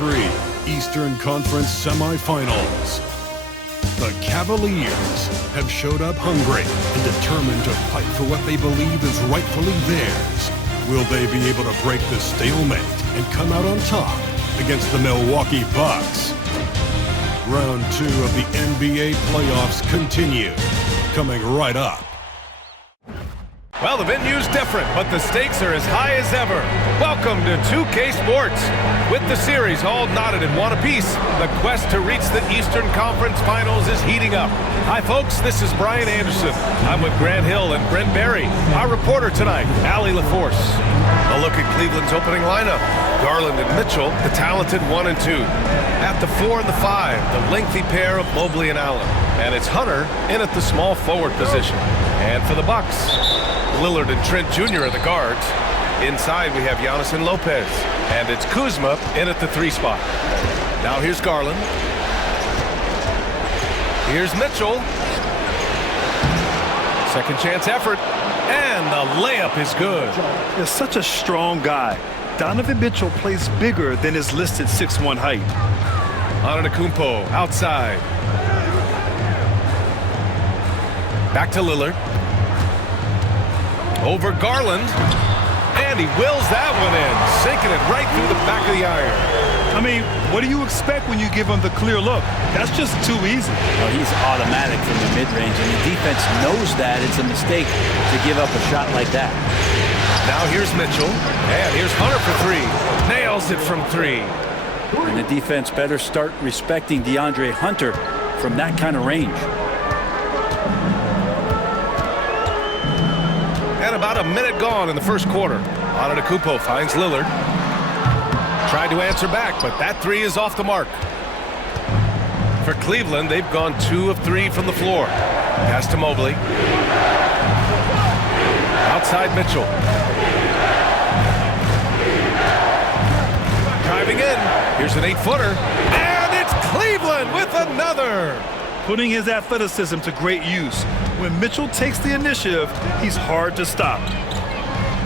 2023 Eastern Conference Semifinals. The Cavaliers have showed up hungry and determined to fight for what they believe is rightfully theirs. Will they be able to break the stalemate and come out on top against the Milwaukee Bucks? Round 2 of the NBA playoffs continue, coming right up. Well, the venue's different, but the stakes are as high as ever. Welcome to 2K Sports. With the series all knotted in one apiece, the quest to reach the Eastern Conference Finals is heating up. Hi, folks. This is Brian Anderson. I'm with Grant Hill and Brent Berry. Our reporter tonight, Allie LaForce. A look at Cleveland's opening lineup. Garland and Mitchell, the talented 1 and 2. At the 4 and the 5, the lengthy pair of Mobley and Allen. And it's Hunter in at the small forward position. And for the Bucks, Lillard and Trent Jr. are the guards. Inside we have Giannis and Lopez. And it's Kuzma in at the 3 spot. Now here's Garland. Here's Mitchell. Second chance effort. And the layup is good. He's such a strong guy. Donovan Mitchell plays bigger than his listed 6'1" height. Antetokounmpo outside. Back to Lillard. Over Garland. And he wills that one in, sinking it right through the back of the iron. I mean, what do you expect when you give him the clear look? That's just too easy. Well, he's automatic from the mid-range, and the defense knows that it's a mistake to give up a shot like that. Now here's Mitchell, and here's Hunter for 3. Nails it from 3. And the defense better start respecting DeAndre Hunter from that kind of range. And about a minute gone in the first quarter. Antetokounmpo finds Lillard. Tried to answer back, but that 3 is off the mark. For Cleveland, they've gone 2 of 3 from the floor. Pass to Mobley. Outside Mitchell. Driving in. Here's an 8-footer. And it's Cleveland with another. Putting his athleticism to great use. When Mitchell takes the initiative, he's hard to stop.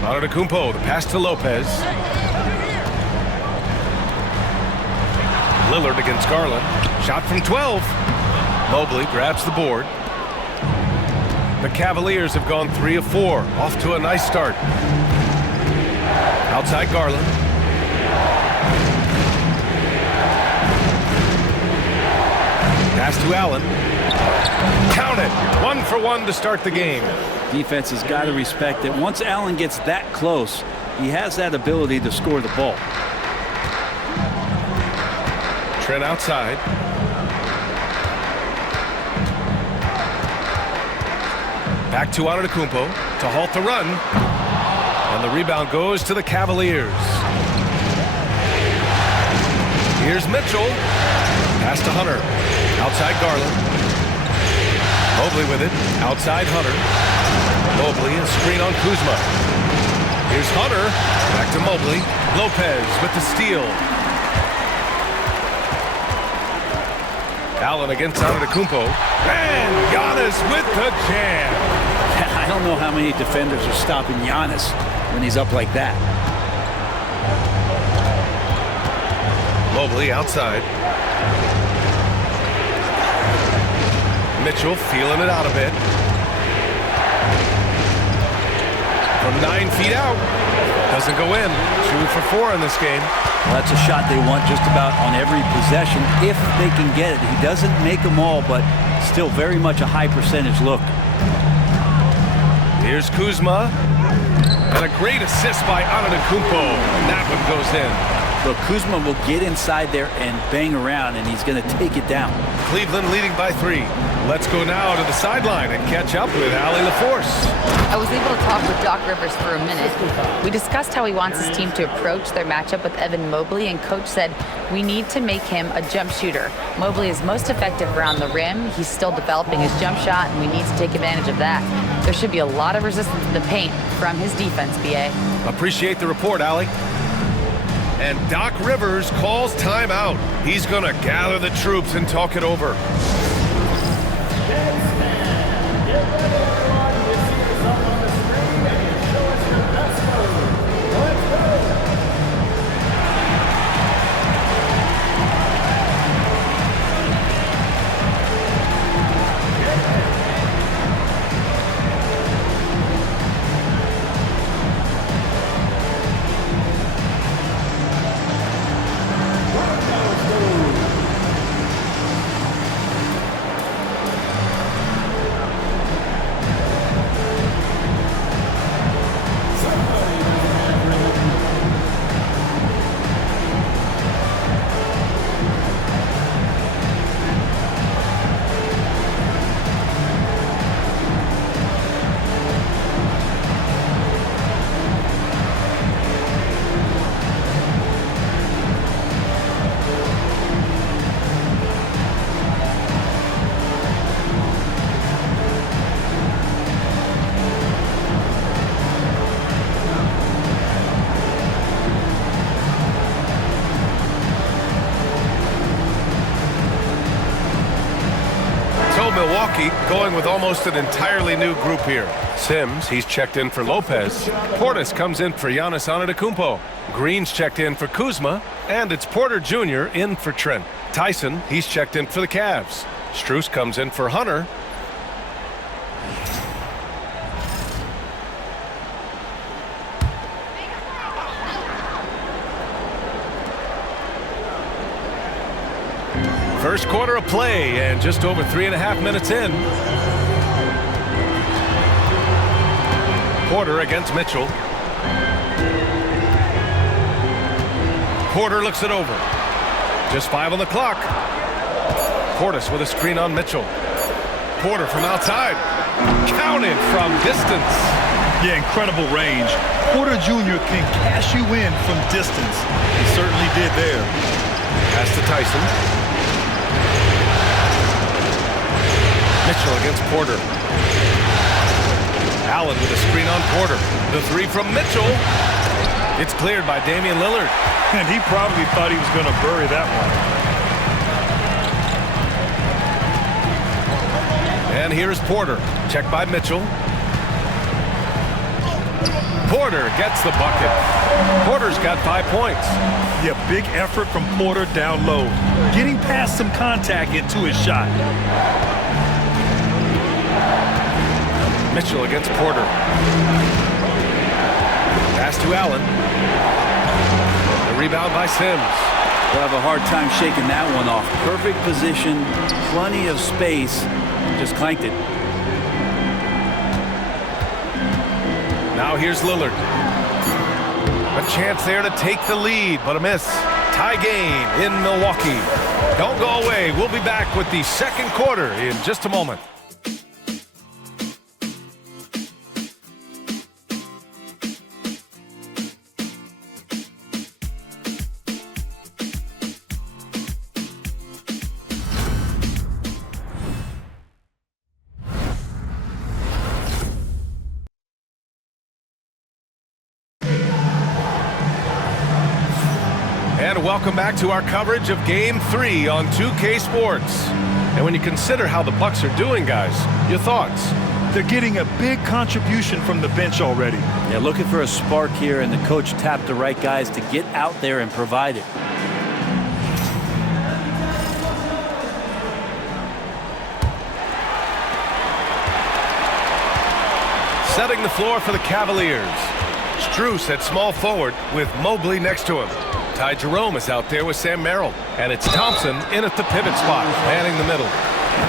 Antetokounmpo, the pass to Lopez. Lillard against Garland. Shot from 12. Mobley grabs the board. The Cavaliers have gone 3 of 4. Off to a nice start. Outside Garland. Pass to Allen. Count it. 1 for 1 to start the game. Defense has got to respect that once Allen gets that close, he has that ability to score the ball. Trent outside. Back to Antetokounmpo to halt the run. And the rebound goes to the Cavaliers. Here's Mitchell. Pass to Hunter. Outside Garland. Mobley with it. Outside Hunter. Mobley, a screen on Kuzma. Here's Hunter. Back to Mobley. Lopez with the steal. Allen against Antetokounmpo. And Giannis with the jam. I don't know how many defenders are stopping Giannis when he's up like that. Mobley outside. Mitchell feeling it out a bit. From 9 feet out. Doesn't go in. 2 for 4 in this game. Well, that's a shot they want just about on every possession if they can get it. He doesn't make them all, but still very much a high percentage look. Here's Kuzma. And a great assist by Antetokounmpo. And that one goes in. Look, Kuzma will get inside there and bang around, and he's going to take it down. Cleveland leading by 3. Let's go now to the sideline and catch up with Allie LaForce. I was able to talk with Doc Rivers for a minute. We discussed how he wants his team to approach their matchup with Evan Mobley, and Coach said, we need to make him a jump shooter. Mobley is most effective around the rim. He's still developing his jump shot, and we need to take advantage of that. There should be a lot of resistance in the paint from his defense, B.A. Appreciate the report, Allie. And Doc Rivers calls timeout. He's going to gather the troops and talk it over. Milwaukee going with almost an entirely new group here. Sims, he's checked in for Lopez. Portis comes in for Giannis Antetokounmpo. Green's checked in for Kuzma. And it's Porter Jr. in for Trent. Tyson, he's checked in for the Cavs. Strus comes in for Hunter. First quarter of play and just over 3.5 minutes in. Porter against Mitchell. Porter looks it over. Just 5 on the clock. Portis with a screen on Mitchell. Porter from outside. Counted from distance. Yeah, incredible range. Porter Jr. can cash you in from distance. He certainly did there. Pass to Tyson. Mitchell against Porter. Allen with a screen on Porter. The three from Mitchell. It's cleared by Damian Lillard. And he probably thought he was going to bury that one. And here's Porter. Checked by Mitchell. Porter gets the bucket. Porter's got 5 points. Yeah, big effort from Porter down low. Getting past some contact into his shot. Mitchell against Porter. Pass to Allen. The rebound by Sims. They'll have a hard time shaking that one off. Perfect position, plenty of space. Just clanked it. Now here's Lillard. A chance there to take the lead, but a miss. Tie game in Milwaukee. Don't go away. We'll be back with the second quarter in just a moment. And welcome back to our coverage of Game 3 on 2K Sports. And when you consider how the Bucks are doing, guys, your thoughts? They're getting a big contribution from the bench already. Yeah, looking for a spark here, and the coach tapped the right guys to get out there and provide it. Setting the floor for the Cavaliers. Strus at small forward with Mobley next to him. Ty Jerome is out there with Sam Merrill. And it's Thompson in at the pivot spot, manning the middle.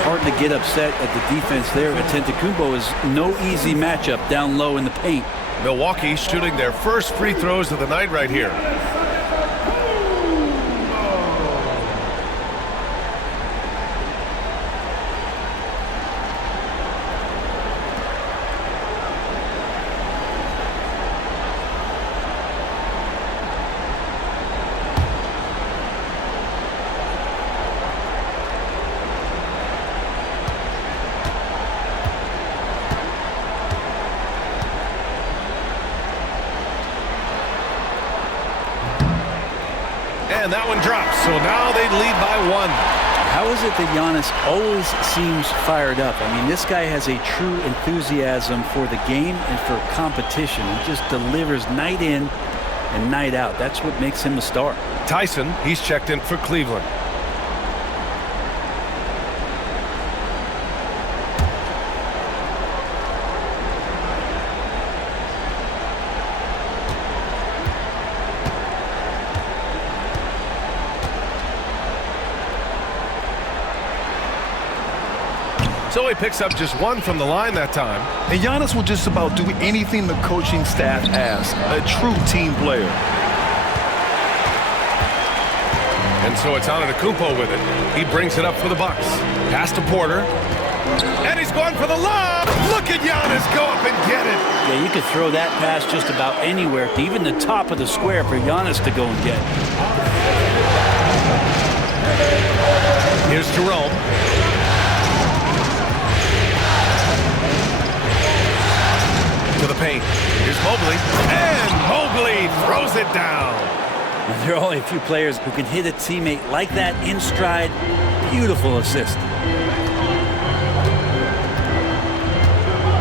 Hard to get upset at the defense there. Antetokounmpo is no easy matchup down low in the paint. Milwaukee shooting their first free throws of the night right here. And that one drops, so now they lead by 1. How is it that Giannis always seems fired up? I mean, this guy has a true enthusiasm for the game and for competition. He just delivers night in and night out. That's what makes him a star. Tyson, he's checked in for Cleveland. So he picks up just 1 from the line that time. And Giannis will just about do anything the coaching staff asks. A true team player. And so it's Antetokounmpo with it. He brings it up for the Bucks. Pass to Porter. And he's going for the lob. Look at Giannis go up and get it. Yeah, you could throw that pass just about anywhere, even the top of the square for Giannis to go and get. Here's Jerome. To the paint. Here's Mobley. And Mobley throws it down. There are only a few players who can hit a teammate like that in stride. Beautiful assist.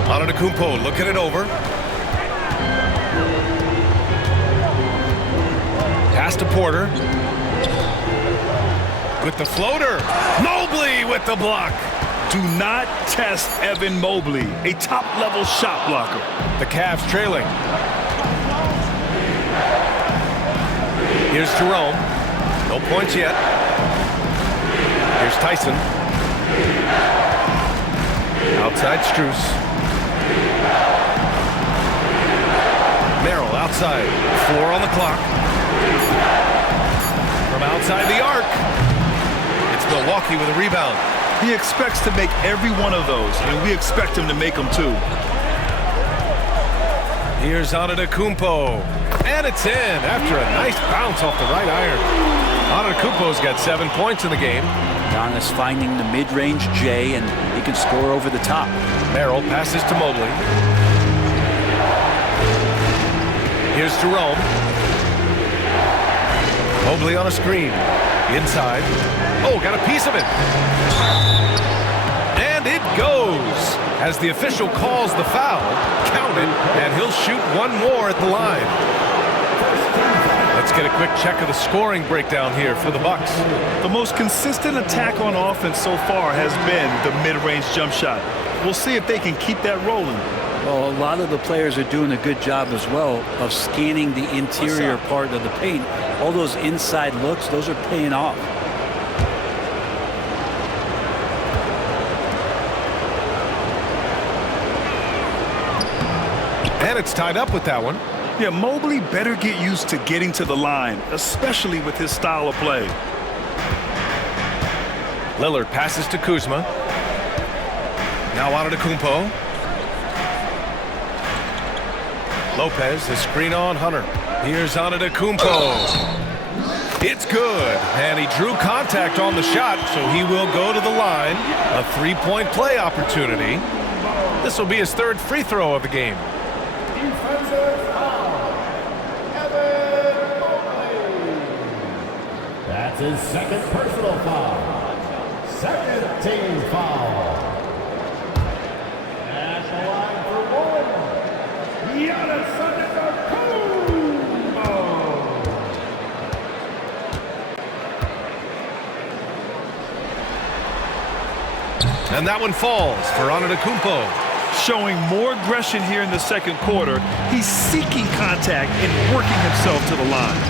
Antetokounmpo looking it over. Pass to Porter. With the floater. Mobley with the block. Do not test Evan Mobley, a top-level shot blocker. The Cavs trailing. Here's Jerome. No points yet. Here's Tyson. Outside Strus. Merrill outside. 4 on the clock. From outside the arc. It's Milwaukee with a rebound. He expects to make every one of those, and we expect him to make them too. Here's Antetokounmpo. And it's in after a nice bounce off the right iron. Antetokounmpo's got 7 points in the game. Giannis finding the mid-range J, and he can score over the top. Merrill passes to Mobley. Here's Jerome. Mobley on a screen. Inside. Oh, got a piece of it. And it goes. As the official calls the foul, counted, and he'll shoot one more at the line. Let's get a quick check of the scoring breakdown here for the Bucks. The most consistent attack on offense so far has been the mid-range jump shot. We'll see if they can keep that rolling. Well, a lot of the players are doing a good job as well of scanning the interior part of the paint. All those inside looks, those are paying off. And it's tied up with that one. Yeah, Mobley better get used to getting to the line, especially with his style of play. Lillard passes to Kuzma. Now Antetokounmpo. Lopez, the screen on Hunter. Here's Antetokounmpo. It's good. And he drew contact on the shot, so he will go to the line. A three-point play opportunity. This will be his third free throw of the game. Defensive foul. Evan Mobley. That's his second personal foul. Second team foul. At the line for one, Giannis Antetokounmpo. And that one falls for Antetokounmpo. Showing more aggression here in the second quarter. He's seeking contact and working himself to the line.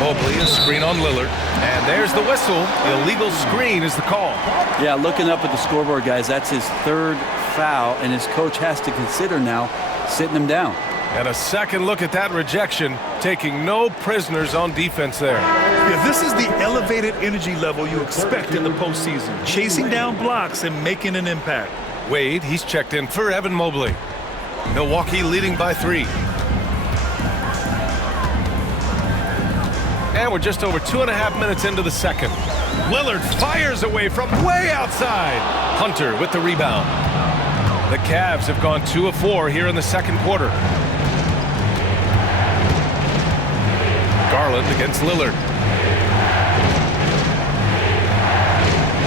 Mobley, a screen on Lillard. And there's the whistle. Illegal screen is the call. Yeah, looking up at the scoreboard, guys, that's his third foul, and his coach has to consider now sitting him down. And a second look at that rejection, taking no prisoners on defense there. Yeah, this is the elevated energy level you expect in the postseason. Chasing down blocks and making an impact. Wade, he's checked in for Evan Mobley. Milwaukee leading by 3. And we're just over 2.5 minutes into the second. Lillard fires away from way outside. Hunter with the rebound. The Cavs have gone 2 of 4 here in the second quarter. Garland against Lillard.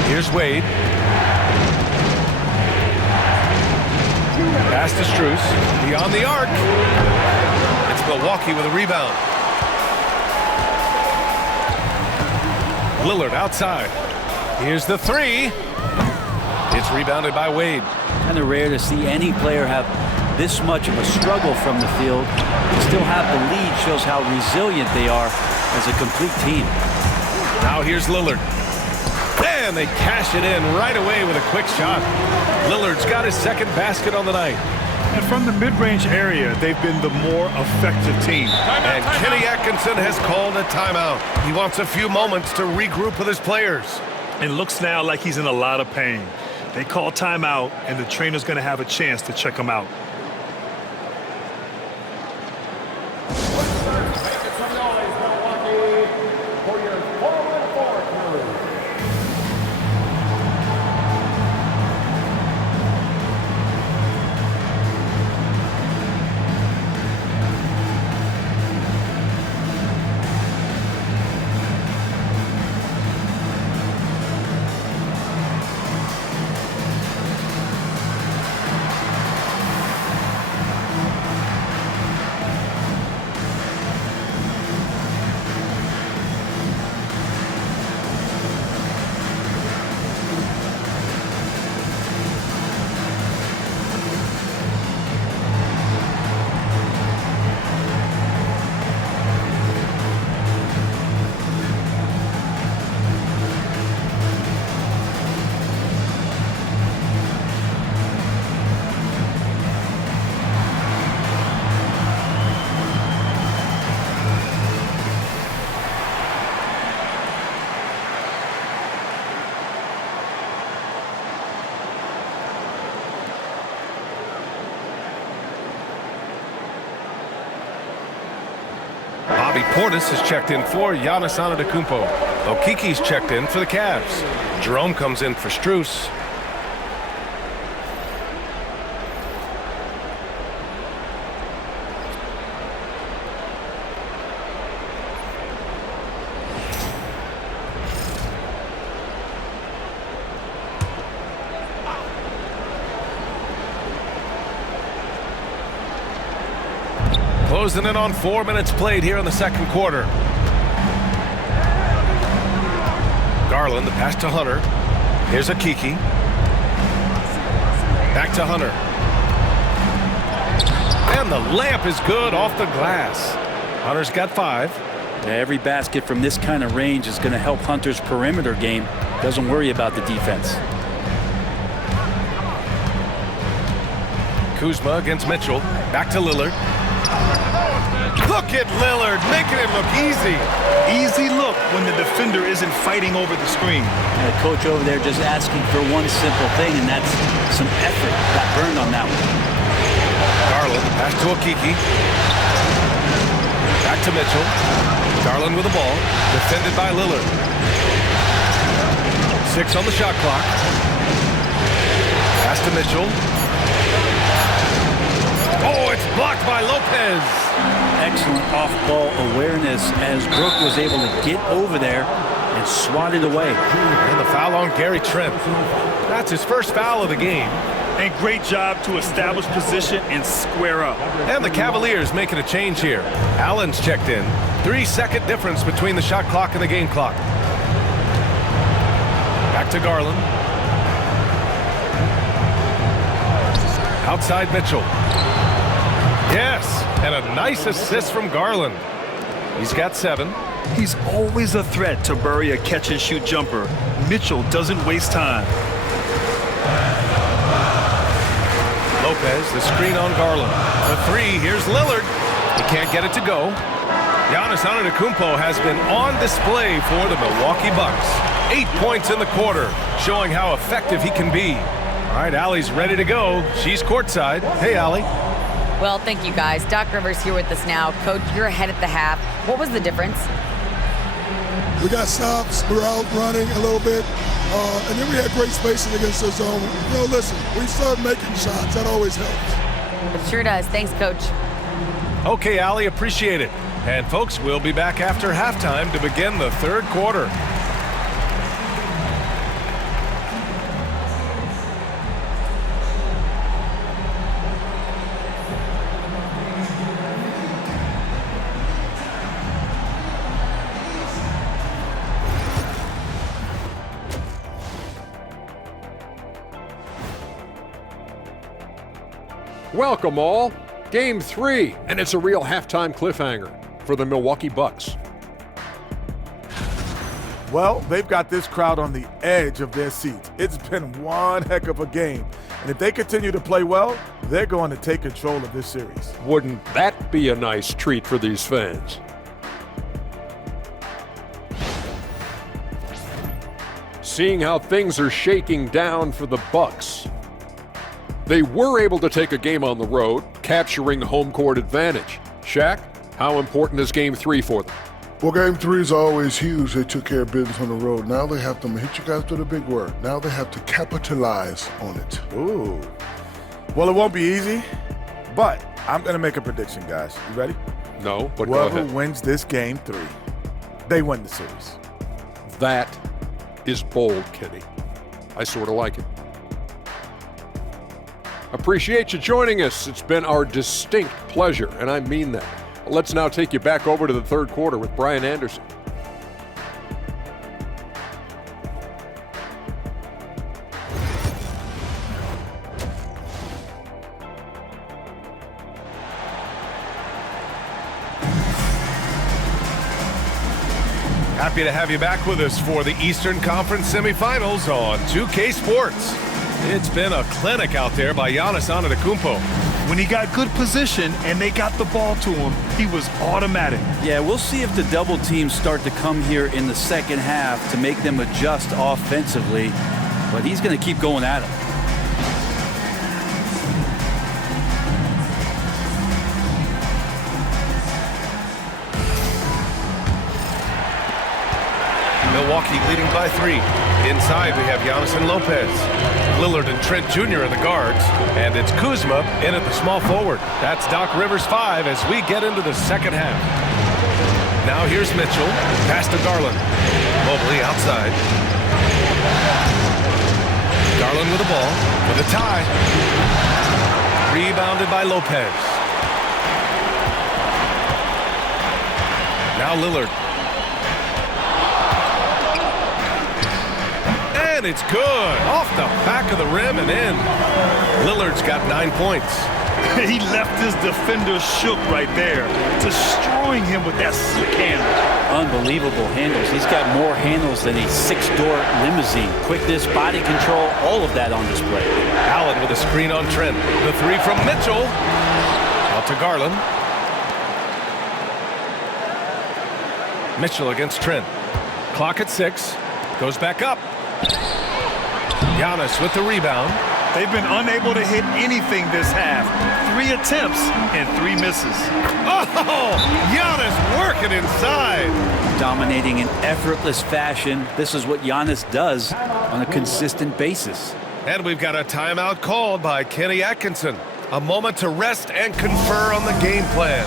Here's Wade. Pass to Strus. Beyond the arc. It's Milwaukee with a rebound. Lillard outside. Here's the 3. It's rebounded by Wade. Kind of rare to see any player have this much of a struggle from the field. To still have the lead shows how resilient they are as a complete team. Now here's Lillard. And they cash it in right away with a quick shot. Lillard's got his second basket on the night. And from the mid-range area, they've been the more effective team. And Kenny Atkinson has called a timeout. He wants a few moments to regroup with his players. It looks now like he's in a lot of pain. They call timeout, and the trainer's going to have a chance to check him out. Bobby Portis is checked in for Giannis Antetokounmpo. Okiki's checked in for the Cavs. Jerome comes in for Strus. Closing in on 4 minutes played here in the second quarter. Garland, the pass to Hunter. Here's Okiki. Back to Hunter. And the layup is good off the glass. Hunter's got 5. Yeah, every basket from this kind of range is going to help Hunter's perimeter game. Doesn't worry about the defense. Kuzma against Mitchell. Back to Lillard. Look at Lillard making it look easy. Easy look when the defender isn't fighting over the screen. And the coach over there just asking for one simple thing, and that's some effort. Got burned on that one. Garland, pass to Okiki. Back to Mitchell. Garland with the ball. Defended by Lillard. 6 on the shot clock. Pass to Mitchell. Oh, it's blocked by Lopez. Excellent off-ball awareness as Brook was able to get over there and swat it away. And the foul on Gary Trent. That's his first foul of the game. And great job to establish position and square up. And the Cavaliers making a change here. Allen's checked in. 3-second difference between the shot clock and the game clock. Back to Garland. Outside Mitchell. Yes, and a nice assist from Garland. He's got 7. He's always a threat to bury a catch-and-shoot jumper. Mitchell doesn't waste time. Lopez, the screen on Garland. The 3, here's Lillard. He can't get it to go. Giannis Antetokounmpo has been on display for the Milwaukee Bucks. 8 points in the quarter, showing how effective he can be. All right, Allie's ready to go. She's courtside. Hey, Allie. Well, thank you, guys. Doc Rivers here with us now. Coach, you're ahead at the half. What was the difference? We got stops. We're out running a little bit. And then we had great spacing against the zone. You know, listen, we started making shots. That always helps. It sure does. Thanks, Coach. Okay, Allie, appreciate it. And, folks, we'll be back after halftime to begin the third quarter. Welcome all. Game 3, and it's a real halftime cliffhanger for the Milwaukee Bucks. Well, they've got this crowd on the edge of their seats. It's been one heck of a game. And if they continue to play well, they're going to take control of this series. Wouldn't that be a nice treat for these fans? Seeing how things are shaking down for the Bucks. They were able to take a game on the road, capturing home court advantage. Shaq, how important is Game 3 for them? Well, Game 3 is always huge. They took care of business on the road. Now they have to hit you guys with a big word. Now they have to capitalize on it. Ooh. Well, it won't be easy, but I'm going to make a prediction, guys. You ready? No, but go Whoever ahead. wins this Game 3, they win the series. That is bold, Kenny. I sort of like it. Appreciate you joining us. It's been our distinct pleasure, and I mean that. Let's now take you back over to the third quarter with Brian Anderson. Happy to have you back with us for the Eastern Conference semifinals on 2K Sports. It's been a clinic out there by Giannis Antetokounmpo. When he got good position and they got the ball to him, he was automatic. Yeah, we'll see if the double teams start to come here in the second half to make them adjust offensively, but he's going to keep going at it. Milwaukee leading by 3. Inside, we have Giannis and Lopez. Lillard and Trent Jr. are the guards. And it's Kuzma in at the small forward. That's Doc Rivers' 5 as we get into the second half. Now here's Mitchell. Pass to Garland. Mobley outside. Garland with the ball. With a tie. Rebounded by Lopez. Now Lillard. And it's good. Off the back of the rim and in. Lillard's got 9 points. He left his defender shook right there, destroying him with that slick handle. Unbelievable handles. He's got more handles than a 6-door limousine. Quickness, body control, all of that on display. Allen with a screen on Trent. The 3 from Mitchell. Out to Garland. Mitchell against Trent. Clock at 6. Goes back up. Giannis with the rebound. They've been unable to hit anything this half. 3 attempts and 3 misses. Oh, Giannis working inside. Dominating in effortless fashion. This is what Giannis does on a consistent basis. And we've got a timeout called by Kenny Atkinson. A moment to rest and confer on the game plan.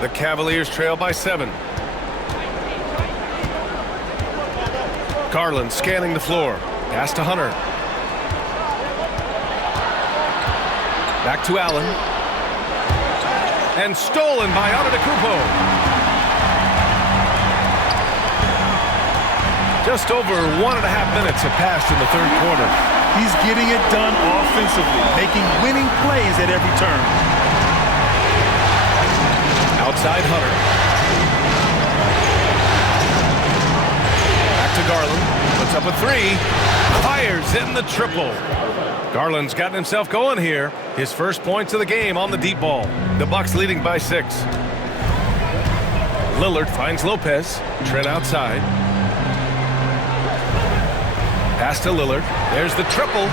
The Cavaliers trail by 7. Garland scanning the floor. Pass to Hunter. Back to Allen. And stolen by Antetokounmpo. Just over 1.5 minutes have passed in the third quarter. He's getting it done offensively, making winning plays at every turn. Outside Hunter. Back to Garland. Puts up a 3. Fires in the triple. Garland's gotten himself going here. His first points of the game on the deep ball. The Bucks leading by 6. Lillard finds Lopez. Trent outside. Pass to Lillard. There's the triple.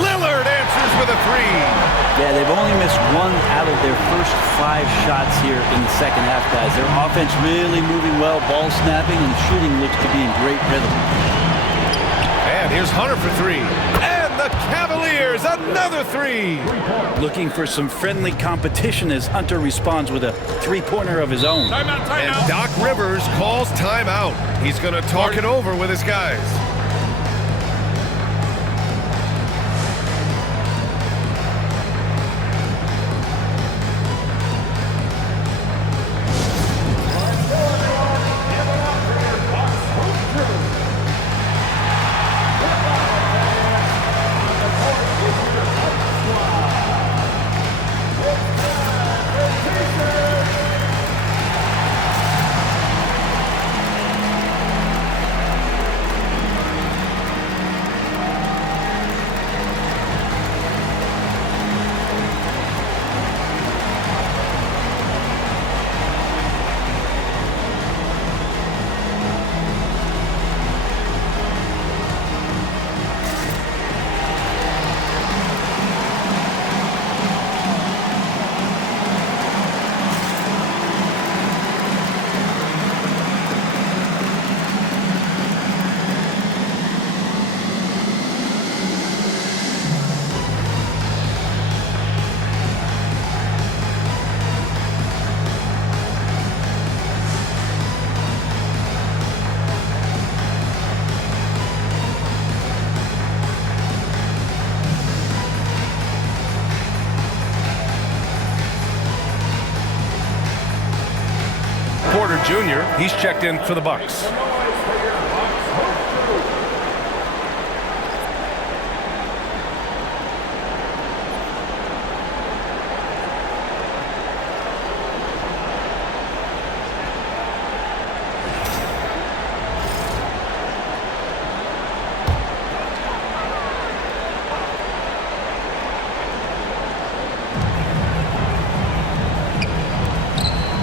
Lillard answers with a 3. Yeah, they've only missed 1 out of their first 5 shots here in the second half, guys. Their offense really moving well, ball snapping, and shooting looks to be in great rhythm. And here's Hunter for 3. And the Cavaliers, another 3. Looking for some friendly competition as Hunter responds with a 3-pointer of his own. Timeout. And Doc Rivers calls timeout. He's going to talk it over with his guys. Porter Jr., he's checked in for the Bucks.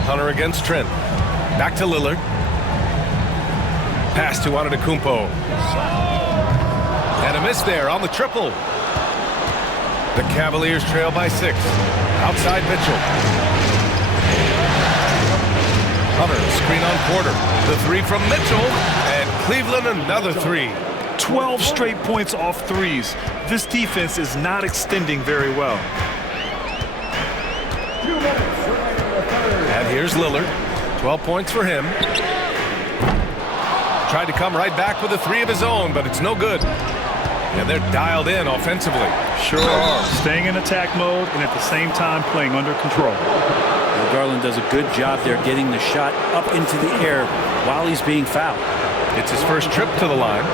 Hunter against Trent. Back to Lillard. Pass to Antetokounmpo. And a miss there on the triple. The Cavaliers trail by 6. Outside Mitchell. Hunter, screen on Porter. The 3 from Mitchell. And Cleveland another 3. 12 straight points off threes. This defense is not extending very well. And here's Lillard. 12 points for him. Tried to come right back with a 3 of his own, but it's no good. And they're dialed in offensively. Sure are. Staying in attack mode and at the same time playing under control. Well, Garland does a good job there getting the shot up into the air while he's being fouled. It's his first trip to the line.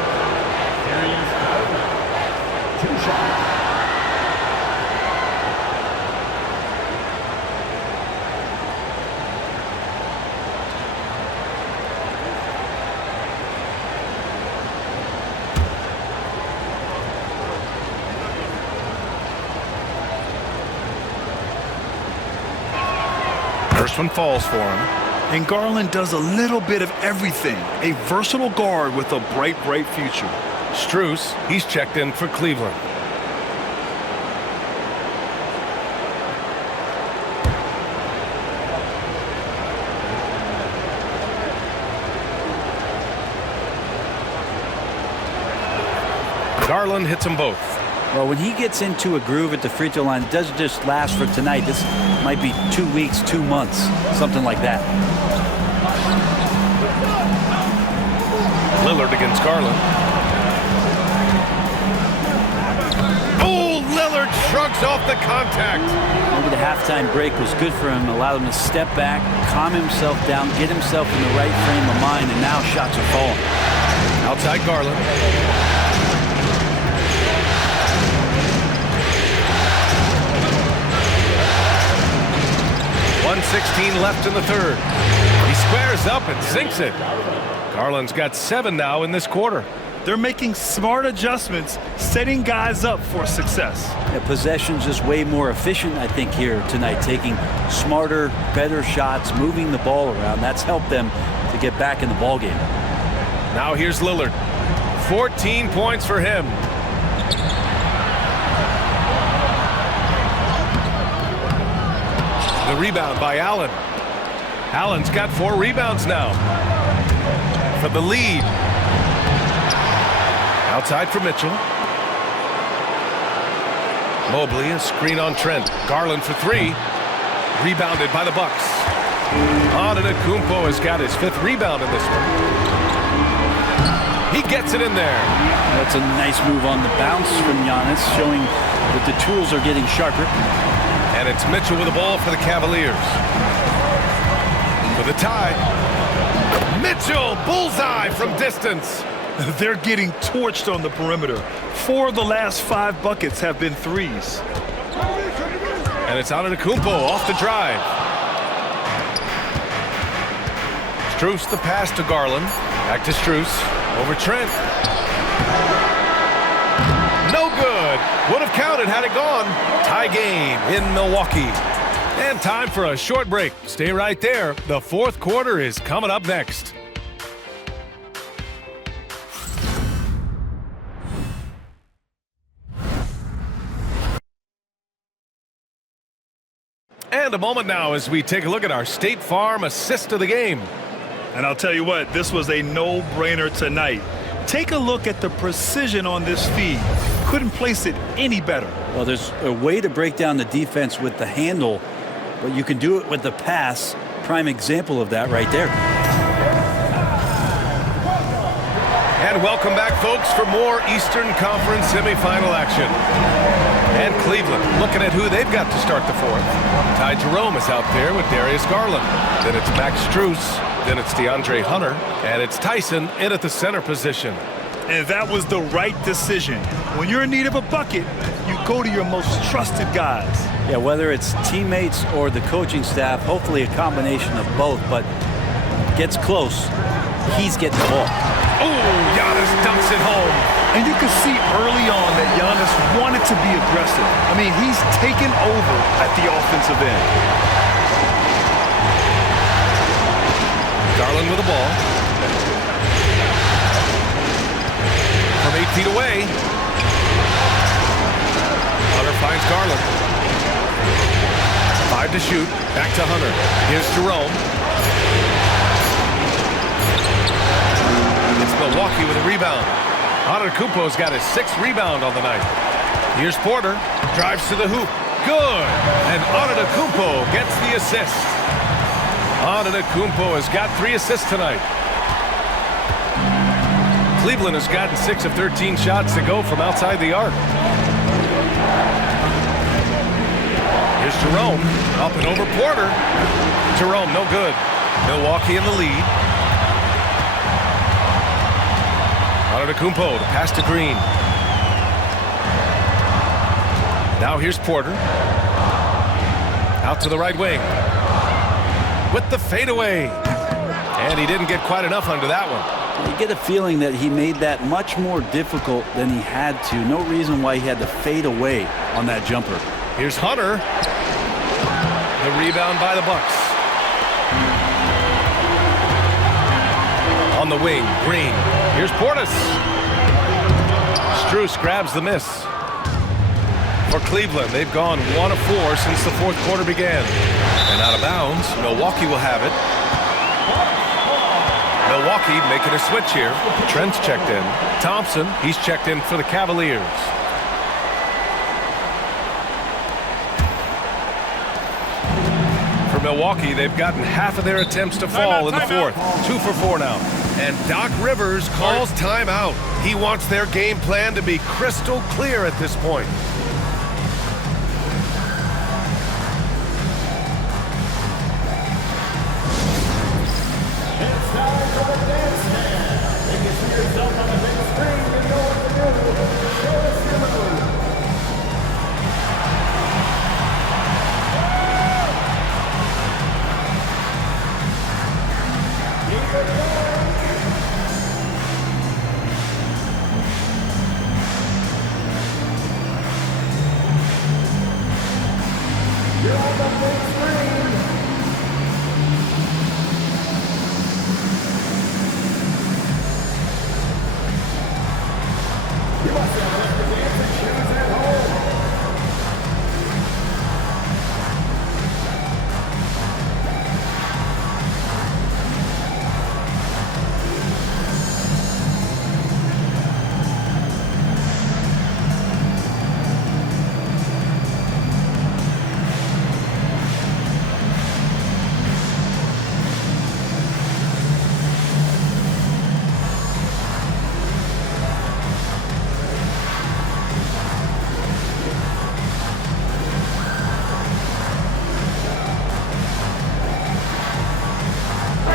First one falls for him. And Garland does a little bit of everything. A versatile guard with a bright future. Strus, he's checked in for Cleveland. Garland hits them both. Well, when he gets into a groove at the free throw line, it doesn't just last for tonight. This might be 2 weeks, 2 months, something like that. Lillard against Garland. Oh, Lillard shrugs off the contact. Maybe the halftime break was good for him. Allowed him to step back, calm himself down, get himself in the right frame of mind, and now shots are falling. Outside Garland. 1:16 left in the third. He squares up and sinks it. Garland's got 7 now in this quarter. They're making smart adjustments, setting guys up for success. Yeah, possession's just way more efficient, I think, here tonight. Taking smarter, better shots, moving the ball around. That's helped them to get back in the ball game. Now here's Lillard. 14 points for him. The rebound by Allen. Allen's got 4 rebounds now. For the lead. Outside for Mitchell. Mobley, a screen on Trent. Garland for 3. Rebounded by the Bucks. Antetokounmpo has got his 5th rebound in this one. He gets it in there. That's a nice move on the bounce from Giannis, showing that the tools are getting sharper. And it's Mitchell with the ball for the Cavaliers. For the tie. Mitchell, bullseye from distance. They're getting torched on the perimeter. 4 of the last 5 buckets have been threes. And it's Antetokounmpo off the drive. Strus the pass to Garland. Back to Strus. Over Trent. No good. Would have counted had it gone. Tie game in Milwaukee. And time for a short break. Stay right there. The 4th quarter is coming up next. And a moment now as we take a look at our State Farm assist of the game. And I'll tell you what, this was a no-brainer tonight. Take a look at the precision on this feed. Couldn't place it any better. Well, there's a way to break down the defense with the handle, but you can do it with the pass. Prime example of that right there. And welcome back, folks, for more Eastern Conference semifinal action. And Cleveland looking at who they've got to start the fourth. Ty Jerome is out there with Darius Garland. Then it's Max Strus. Then it's DeAndre Hunter. And it's Tyson in at the center position. And that was the right decision. When you're in need of a bucket, you go to your most trusted guys. Yeah, whether it's teammates or the coaching staff, hopefully a combination of both, but gets close, he's getting the ball. Oh, Giannis dunks it home. And you can see early on that Giannis wanted to be aggressive. I mean, he's taken over at the offensive end. Garland with the ball. From 8 feet away. Hunter finds Garland. 5 to shoot. Back to Hunter. Here's Jerome. It's Milwaukee with a rebound. Antetokounmpo's got his 6th rebound on the night. Here's Porter. Drives to the hoop. Good. And Antetokounmpo gets the assist. Antetokounmpo has got 3 assists tonight. Cleveland has gotten 6 of 13 shots to go from outside the arc. Here's Jerome. Up and over Porter. Jerome, no good. Milwaukee in the lead. Antetokounmpo to pass to Green. Now here's Porter. Out to the right wing. With the fadeaway. And he didn't get quite enough under that one. You get a feeling that he made that much more difficult than he had to. No reason why he had to fade away on that jumper. Here's Hunter. The rebound by the Bucks. On the wing, Green. Here's Portis. Strus grabs the miss. For Cleveland, they've gone 1 of 4 since the 4th quarter began. And out of bounds, Milwaukee will have it. Milwaukee making a switch here. Trent's checked in. Thompson, he's checked in for the Cavaliers. For Milwaukee, they've gotten half of their attempts to fall in the 4th. 2 for 4 now. And Doc Rivers calls timeout. He wants their game plan to be crystal clear at this point.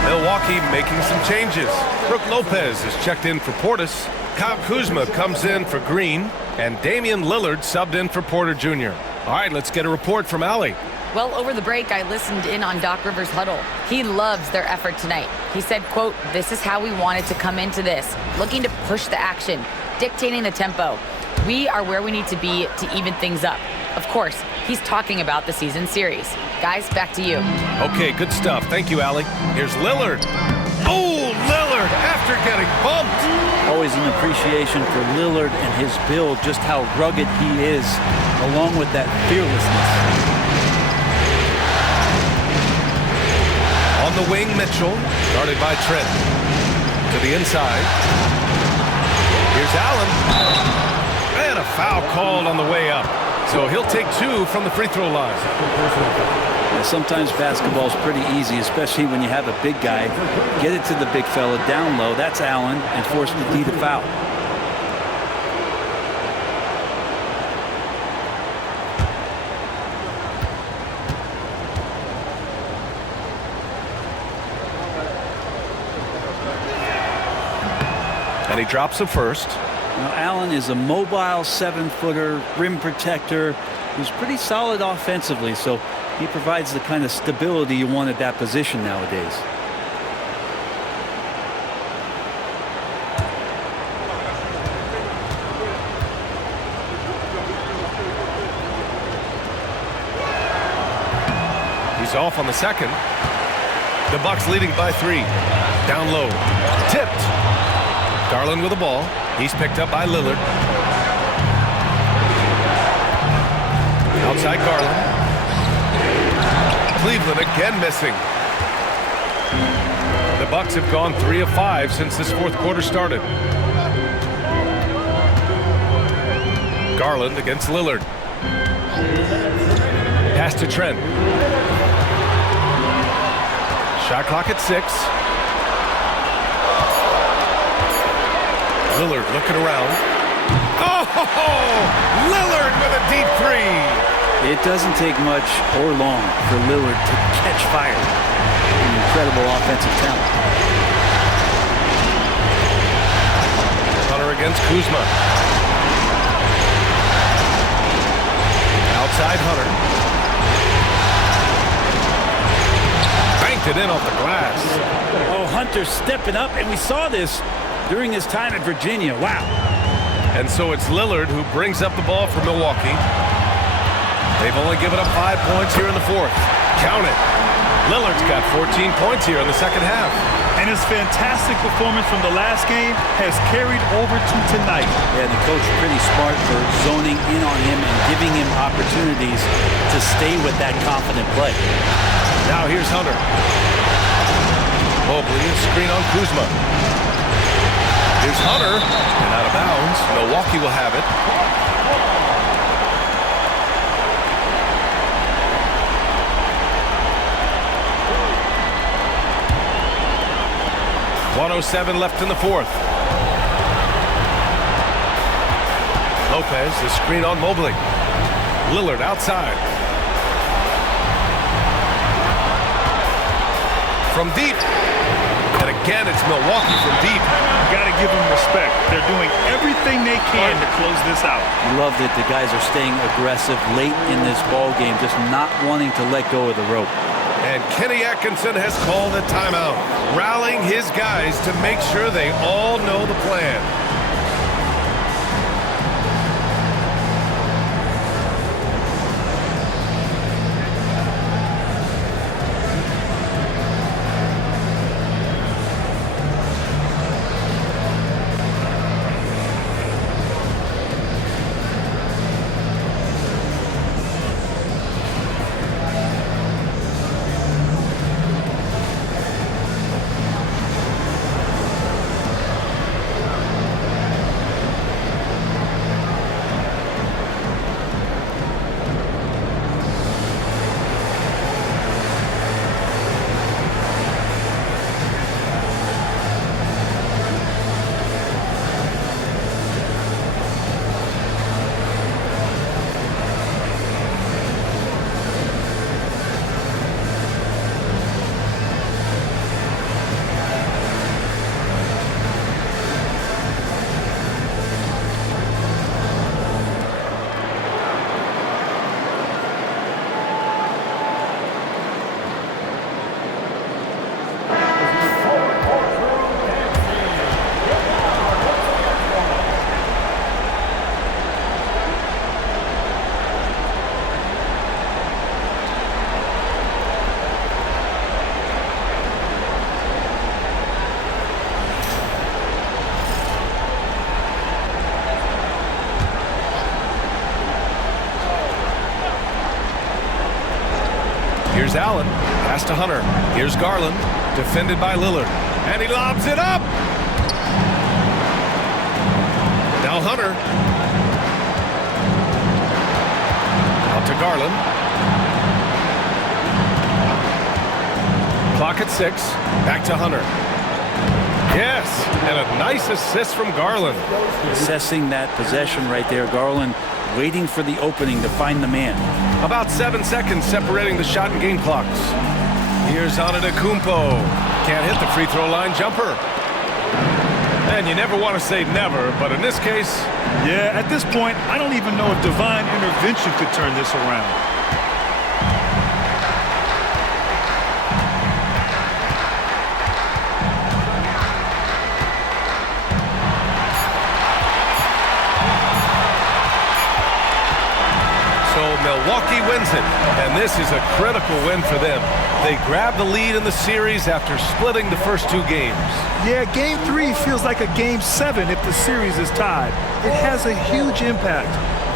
Milwaukee making some changes. Brook Lopez is checked in for Portis. Kyle Kuzma comes in for Green. And Damian Lillard subbed in for Porter Jr. All right, let's get a report from Allie. Well, over the break, I listened in on Doc Rivers' huddle. He loves their effort tonight. He said, quote, "This is how we wanted to come into this, looking to push the action, dictating the tempo. We are where we need to be to even things up." Of course, he's talking about the season series. Guys, back to you. Okay, good stuff. Thank you, Allie. Here's Lillard. Oh, Lillard after getting bumped. Always an appreciation for Lillard and his build, just how rugged he is, along with that fearlessness. On the wing, Mitchell, guarded by Trent. To the inside. Here's Allen. And a foul called on the way up. So he'll take 2 from the free throw line. Sometimes basketball is pretty easy, especially when you have a big guy. Get it to the big fella down low. That's Allen, and force the D to foul. And he drops it first. Now, Allen is a mobile 7-footer, rim protector, who's pretty solid offensively, so he provides the kind of stability you want at that position nowadays. He's off on the second. The Bucks leading by 3. Down low. Tipped. Garland with the ball. He's picked up by Lillard. Outside Garland. Cleveland again missing. The Bucks have gone 3 of 5 since this fourth quarter started. Garland against Lillard. Pass to Trent. Shot clock at 6. Lillard looking around. Oh! Lillard with a deep 3. It doesn't take much or long for Lillard to catch fire. An incredible offensive talent. Hunter against Kuzma. Outside Hunter. Banked it in off the glass. Oh, Hunter stepping up, and we saw this during his time at Virginia. Wow. And so it's Lillard who brings up the ball for Milwaukee. They've only given up 5 points here in the fourth. Count it. Lillard's got 14 points here in the second half. And his fantastic performance from the last game has carried over to tonight. Yeah, the coach pretty smart for zoning in on him and giving him opportunities to stay with that confident play. Now here's Hunter. Mobley and screen on Kuzma. Here's Hunter, and out of bounds. Milwaukee will have it. .107 left in the fourth. Lopez, the screen on Mobley. Lillard outside. From deep. And again, it's Milwaukee from deep. Got to give them respect. They're doing everything they can to close this out. I love that the guys are staying aggressive late in this ball game, just not wanting to let go of the rope. And Kenny Atkinson has called a timeout, rallying his guys to make sure they all know the plan. Here's Allen. Pass to Hunter. Here's Garland. Defended by Lillard. And he lobs it up. Now Hunter. Out to Garland. Clock at 6. Back to Hunter. Yes, and a nice assist from Garland. Assessing that possession right there. Garland waiting for the opening to find the man. About 7 seconds separating the shot and game clocks. Here's Antetokounmpo. Can't hit the free throw line jumper. And you never want to say never, but in this case... Yeah, at this point, I don't even know if divine intervention could turn this around. Milwaukee wins it, and this is a critical win for them. They grab the lead in the series after splitting the first 2 games. Yeah, Game 3 feels like a Game 7 if the series is tied. It has a huge impact.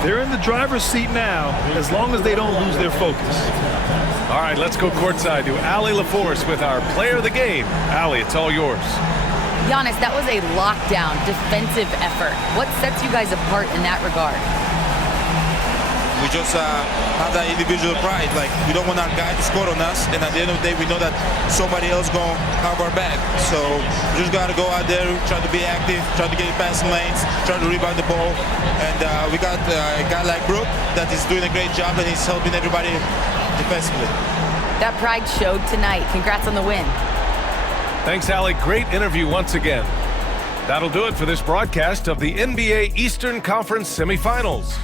They're in the driver's seat now, as long as they don't lose their focus. All right, let's go courtside to Allie LaForce with our player of the game. Allie, it's all yours. Giannis, that was a lockdown defensive effort. What sets you guys apart in that regard? We just have that individual pride. Like, we don't want our guy to score on us, and at the end of the day, we know that somebody else going to have our back. So we just got to go out there, try to be active, try to get past lanes, try to rebound the ball. And we got a guy like Brook that is doing a great job, and he's helping everybody defensively. That pride showed tonight. Congrats on the win. Thanks, Allie. Great interview once again. That'll do it for this broadcast of the NBA Eastern Conference semifinals.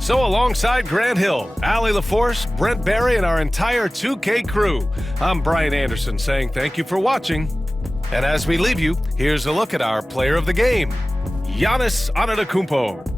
So alongside Grant Hill, Allie LaForce, Brent Barry, and our entire 2K crew, I'm Brian Anderson saying thank you for watching. And as we leave you, here's a look at our player of the game, Giannis Antetokounmpo.